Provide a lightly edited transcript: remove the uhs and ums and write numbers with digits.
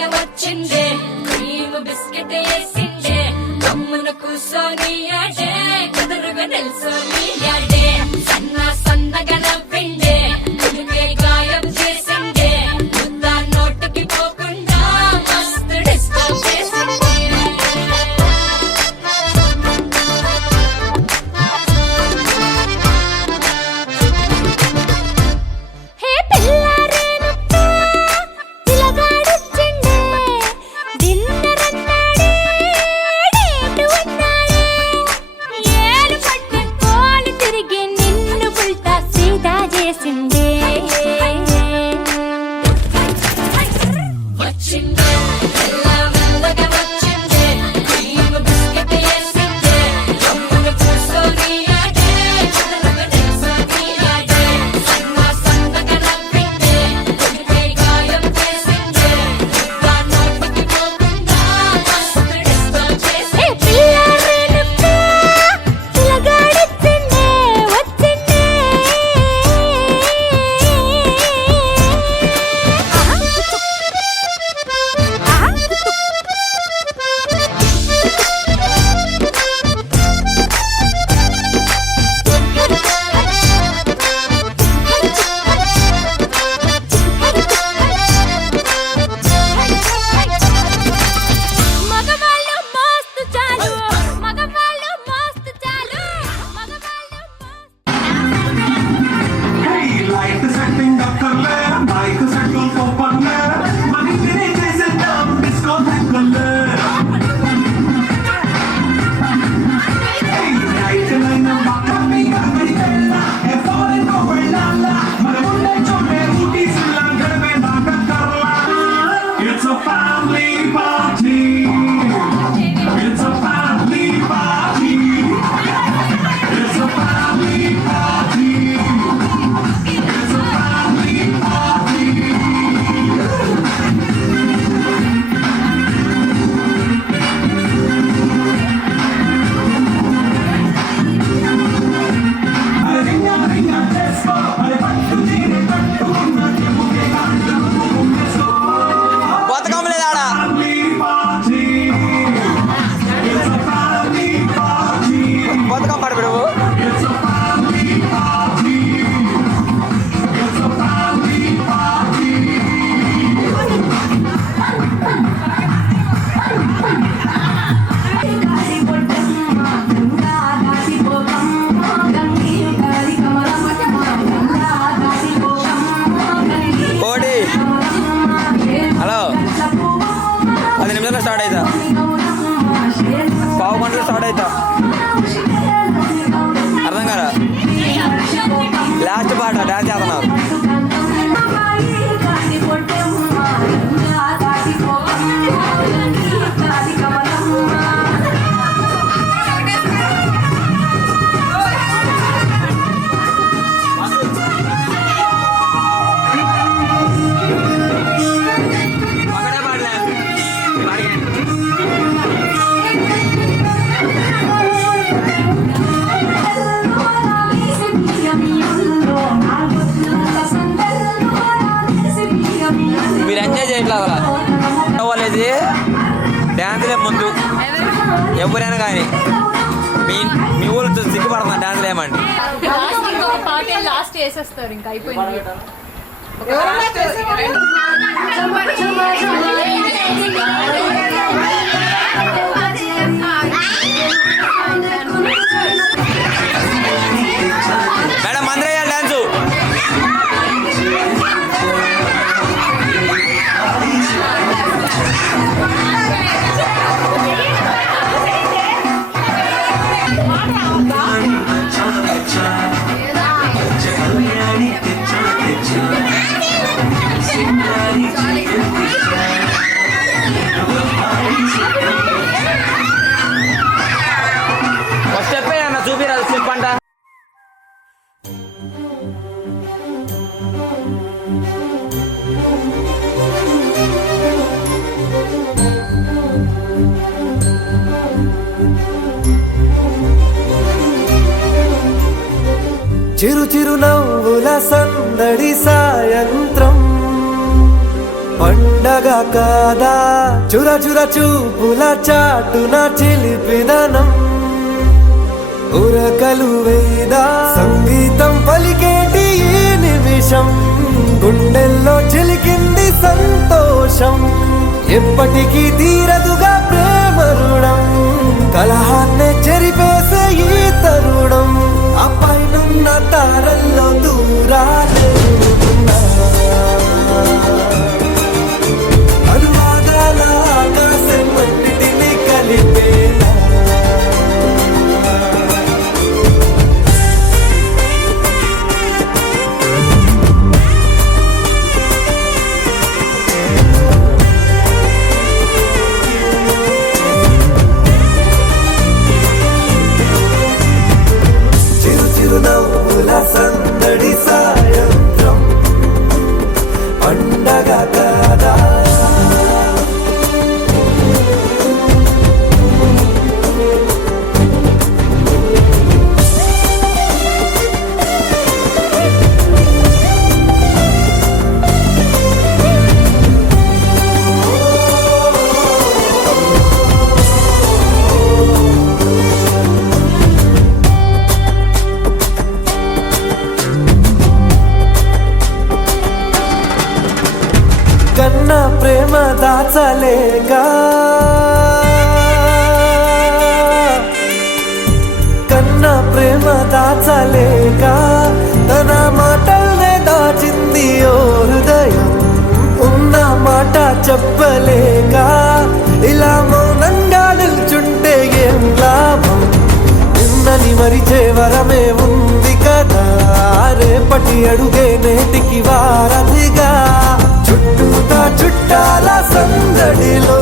మెల్లగా వచ్చిందే cream biscuit వేసిందే కమ్మున కూసోని ఆడే కుదురుగా నిల్సోని ఆడే సన్నగా నవ్విండే కుడికే గాయం చేసిందే ముద్ద నోటికి పోకుండా మస్తు డిస్టర్బ్ చేసిందే స్టార్ట్ అవుతా పావు గంటలో స్టార్ట్ అవుతా అర్థం కదా లాస్ట్ పాట డాన్స్ చేస్తున్నారు మీరు ఎంజాయ్ చేయట్లా వాళ్ళది డ్యాన్స్లే ముందు ఎవరైనా కానీ మీ ఊళ్ళో సిగ్గుపడుతున్నా డ్యాన్స్లు ఏమండి లాస్ట్ వేసేస్తారు ఇంకా అయిపోయింది మేడం మందిరయ్య డాన్సు చూపిరాదు స్లిప్ అంట చిరు చిరు నవ్వుల సందడి సాయంత్రం పండగ కాదా చుర చుర చూపుల చాటున చిలిపిదనం ఉరకలు వేదా సంగీతం పలికేటి ఈ నిమిషం గుండెల్లో చిలికింది సంతోషం ఎప్పటికీ తీరదుగా ప్రేమ రుణం కలహాన్నే చెరిపేసే ఈ తరుణం ఆ పైనున్న తారల్లో దూరాలే ఉన్నా. అనువాదాల ఆకాశం అన్నిటినీ కలిపేలా చిరు చిరు నవ్వుల సందడి సాయంత్రం పండగ కాదా కన్న ప్రేమ దాచలేక కన్న ప్రేమ దాచలేక తన మాటల్నే దాచింది ఓ హృదయం ఉన్న మాట చెప్పలేక ఇలా మౌనంగా నిల్చుంటే ఏం లాభం నిన్నని మరిచే వరమే ఉంది కదా రేపటి అడుగే నేటికి వారధిగా చుట్టూతా చుట్టాల సందడిలో